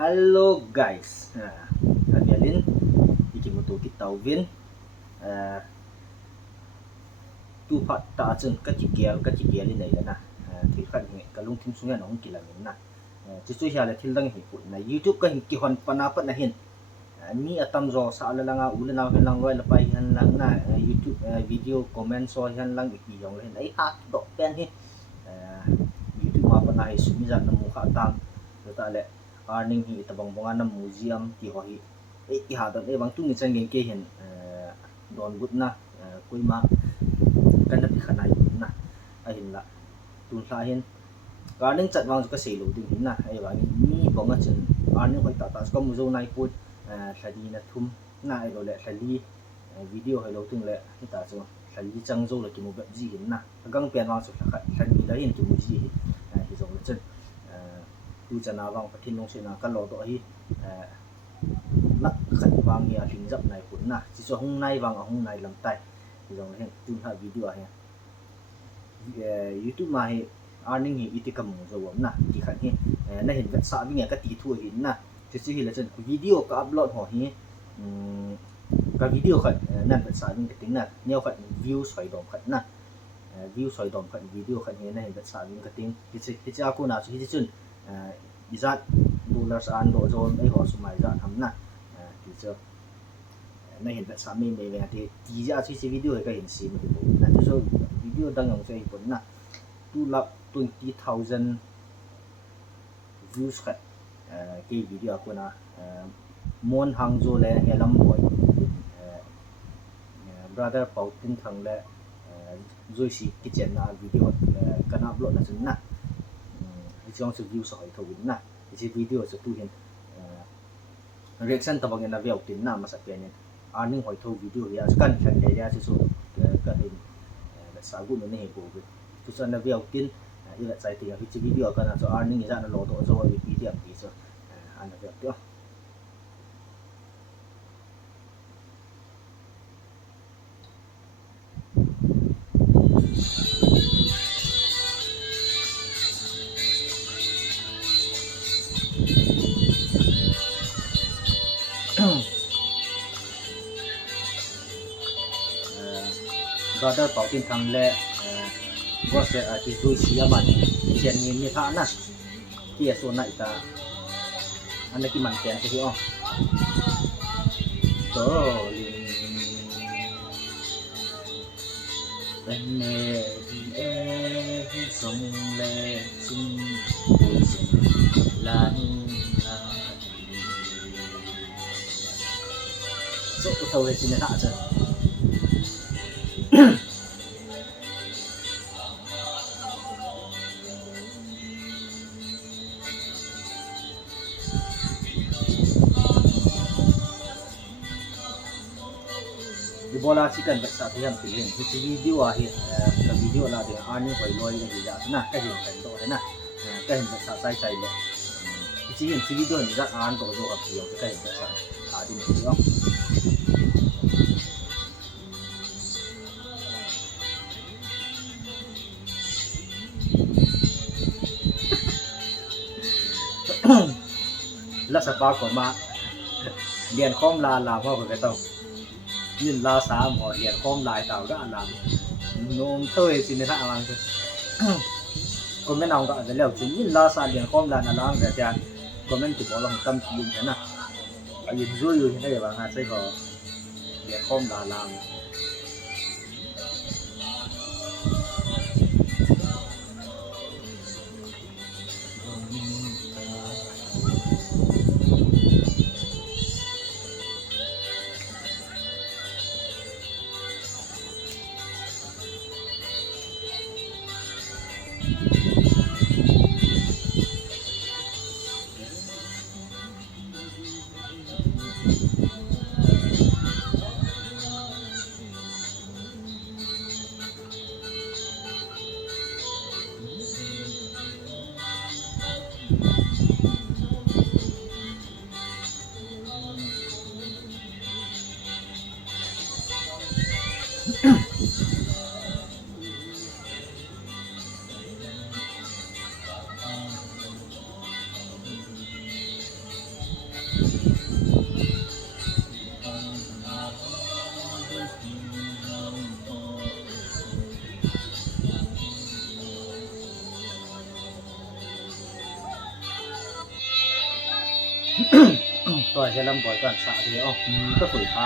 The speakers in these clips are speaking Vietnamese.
Hello guys, Amelin, ikimuto kitawin, tu pat ta chen ka chigial nei na, thil khat nge kalung thim sunga nong kilamin na, chu chu hiala thil dang hi put na YouTube ka hi ki hon panapat na hin, mi atam zo sa ala langa ula na hin lang roi la pai han lang na YouTube video comment so han lang iki yong hin ai ha do pen hi, YouTube ma pa na hi sumi za na mukha tam, ta le earning hi itabang bonga na museum ti ho hi i ha da e bang tu ni chang gen ke hin don gut na kuima kan pi khanai na a hin la tu hla hin garden chat wang ka sei lo ding hin na ai bang mi bonga chen earning hoi ta ko mu zo nai put thadi na thum na ai lo le thali video hai lo tung le hi ta chu thali chang zo la ki mu ga ji hin na gang pian wang chu thali la hin tu mu ji hi zo le chen tu chana wang pathin long se na kan lo do hi nak khat wang ya thing jap nai kun na chi so hung nai wang hung nai lam tai ti jong hen tu ha video ha YouTube ma hi earning hi itikam zo wam na ti khat hi na hin gat sa bi nge ka ti thu hin na chi chi hi la chen video ka upload ho hi ka video khat nan gat sa bi ka ting na neo khat view soi dom khat na view soi dom khat video khat hi na hin gat sa bi ka ting ti cha ko na chi chi chun izat dollars an do zon ai ho sumai za tham na ti cho na hin sa me me ti ti ja chi video ka hin sim ti bo na so video dang ngong sei pon na 220,000 views khat ke video ko na mon hangzo le helam boy brother pautin thang le joisi kitchen na video kana upload na chun na chong su view soi tho win na chi video su tu hin reaction tabang na view tin na masa pen earning hoi tho video ya kan khan le ya su ka hin la sa gu no ne bo bu tu san na view tin ila chai ti hi chi video ka na so earning ya na lo to zo wi video ti so an na view to brother pautin thang le go se ti tu sia man chen ni ni tha na ti so na ita an ki man pen ti o to bên mẹ đi sông le xin là chỗ thầu này xin hạ rồi di bola chicken bet sa tiam pilin hi video a hi ka video la de ani hoi loi le ja na ka hin kan to na ka hin bet sa sai sai le chi hin video ni za an to zo ka pio ka hin bet sa a din ni yo la sa pa ko ma lian khom la ho ko ka to nhìn la sa mo lian khom lai tao ga làm nôm thôi xin ne tha mang comment nào ga da leo chin nhìn la sa lian khom la na lang ga chan comment ti bo long tam ti yin na a yin zui yu ne ba ha sai ko lian khom la lang ตัวเฮลัมบอยตัวสาเดียวก็คุยท้า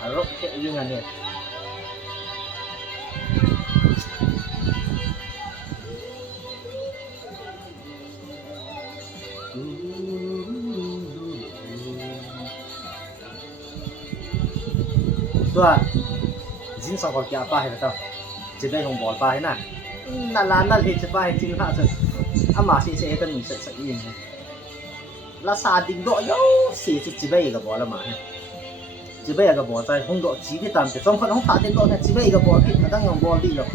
อารมณ์แค่ยังไงเนี่ยตัวจินสองคนแก่ป้าเห็นไหมจะได้ของบอลป้าเห็นน่ะนั่นล้านนั่นเห็นจะป้าเห็นจริงนะจะอามาสิเสียกันหนึ่งเสร็จสักยิงละซาดิ้งโดโย่เสียจะจะไปกับบอลละมาจะไปกับบอลใจห้องโดจีที่ตามแต่สองคนห้องผ่านดิ้งโดเนี่ยจะไปกับบอลที่ตั้งอย่างบอลดีหรอก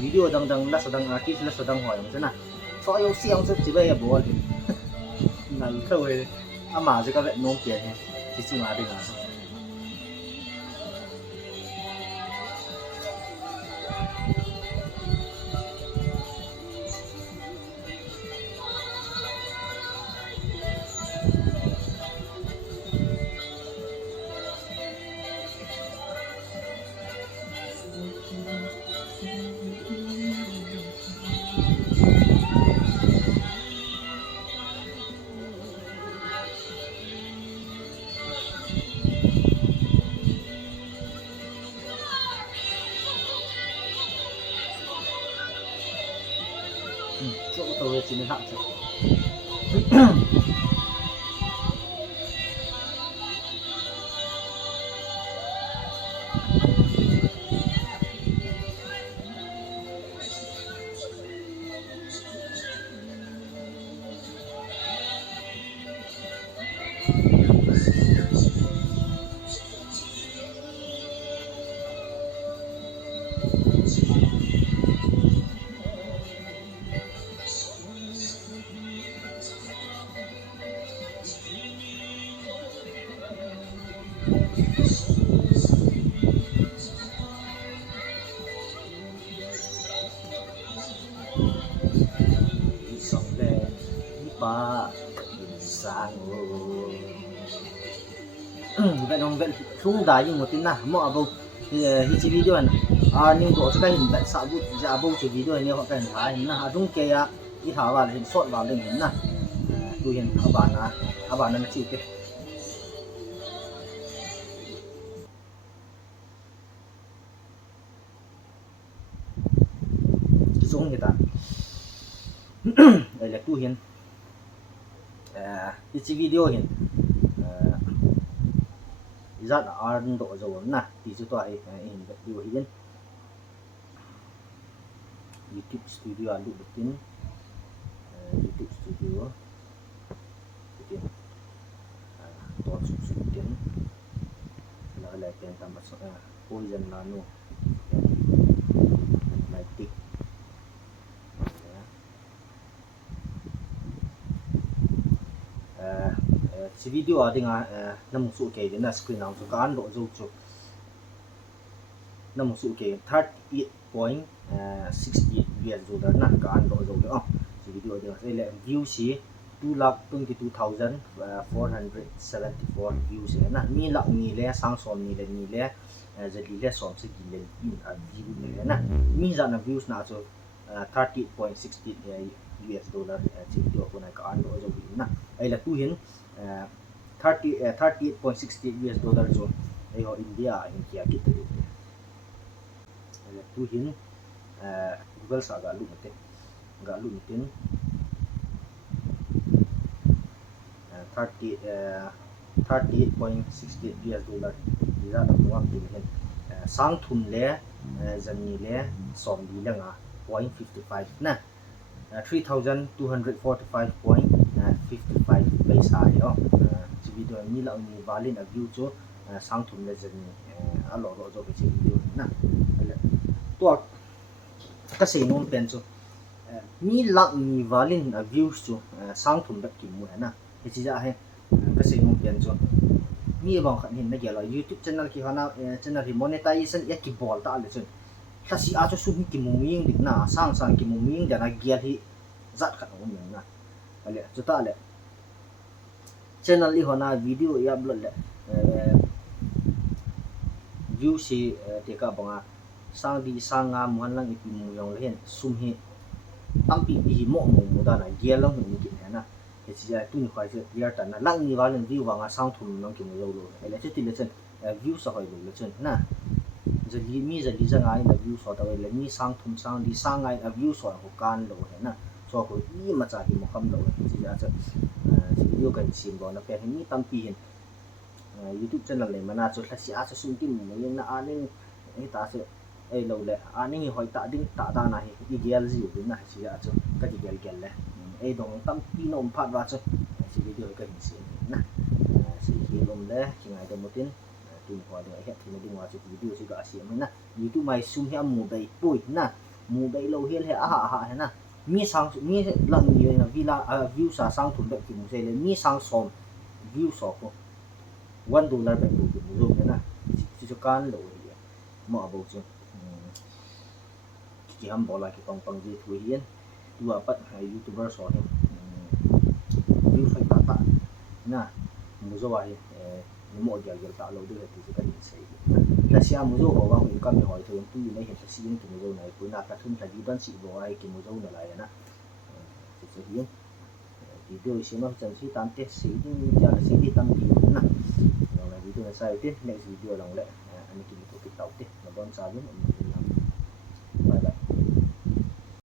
วิดีโอดังๆและแสดงอาร์ติสและแสดงหอยมันจะน่ะซอยเสียงจะไปกับบอลนั่นเท่าไหร่อามาจะก็แบบน้องเกียร์เนี่ยที่สิมาได้มาchỗ tôi chỉ nên hạ chứ ba sang vậy đồng vậy không đá nhưng một tin nào mọi vùng thì chỉ video này nhưng độ cho cái hình vậy sao bút ra bút chỉ video này họ cần thái hình là đúng kia đi thảo vào hình sốt vào lên hình nè tu hiện các bạn nó chịu cái xuống người ta đây là tu hiện cái video hiện rất là độ dầu nè thì chúng tôi hình điều hiện YouTube Studio alu betin YouTube Studio betin tuan subscription là tiền tambah poison nano magnetic si video ada nga namu su ke dina screen ang so kan do zo chu namu su ke 38.68 US dollar na kan do zo le si video ada nga le view si 222,474 views na mi la mi le sang som ni le jadi le som se gile in a view ni na mi za na views na so 30.68 US dollar si video ko na kan do zo na ai la tu hin 38.68 US dollar zo ai ho India in kia kita ai la tu hin Google sa ga lu metin 38.68 US dollar dira da muang tin hen sang thun le zanni le som di langa 0.55 na 3,245.55 paisa yo chi video ni la ni valin a view cho sang thun le zanni a lo ro zo ke chi video na to ka se non pen cho ni la ni valin a views cho sang thun da ki mu na chỉ ra hay cái sự mong tiền cho như bằng khẩn hiện bây giờ là YouTube channel khi họ channel thì monetization ít kịp bỏ ta lại rồi ta chỉ áp cho xuống kịp mùng miếng được na sang kịp mùng miếng để là kia thì rất khẩn không nhiều na vậy cho ta lại channel thì họ video upload lại view thì các bạn sang đi sang muan lang ít mùng yong lên sum hi tam pi pi mo mo da na ye long ni ki na he chi ya tu ni khoi se year tan na lang ni wa len view wa nga sang thum nong ki mo lo lo ele che ti le chen view sa hoi lo le chen na giờ li mi giờ li ra ngay là view so tao là mi sang thum sang đi sang ngay là view so ho kan lo he na so ko i ma cha hi mo kam lo chi ya cha video kan sim go na pe ni tam pi hin YouTube channel này mà na cho là xia cho sung tim mo yung na aning ai ta se ai lo le aning hoi ta ding ta da na hi ideal ji u na xia cho ka ji gel gel le ai dong tam pi nom phat wa cho si video kan sim na si hi lom le chi ngai da mo tin tin hoa được hiện thì mình ngoài video chỉ có xem na YouTube mày zoom theo mù đầy bụi na mù đầy lâu hiện hệ hạ na mi sang mi lần nhiều là villa view sa sang thủng được thì mình sẽ lấy mi sang som view so ko $1 bạn đủ thì mình dùng thế na chỉ cho can lâu thì mở bầu chứ chỉ ham bỏ lại cái bằng gì thôi hiện dua apa YouTuber so view phải tata na mình zo ai mo dia gel ta lo de ti ka ni sei la sia mo zo ho wang ka mi hoi thon tu nei he si yin ki mo zo nai pu na ka thun tha di ban si bo ai ki mo zo na lai na se hiên video si ma chan si tam te si ni ja la si di tam ki na lo la video sai te next video long le ani ki ko ki tau te na bon sa yin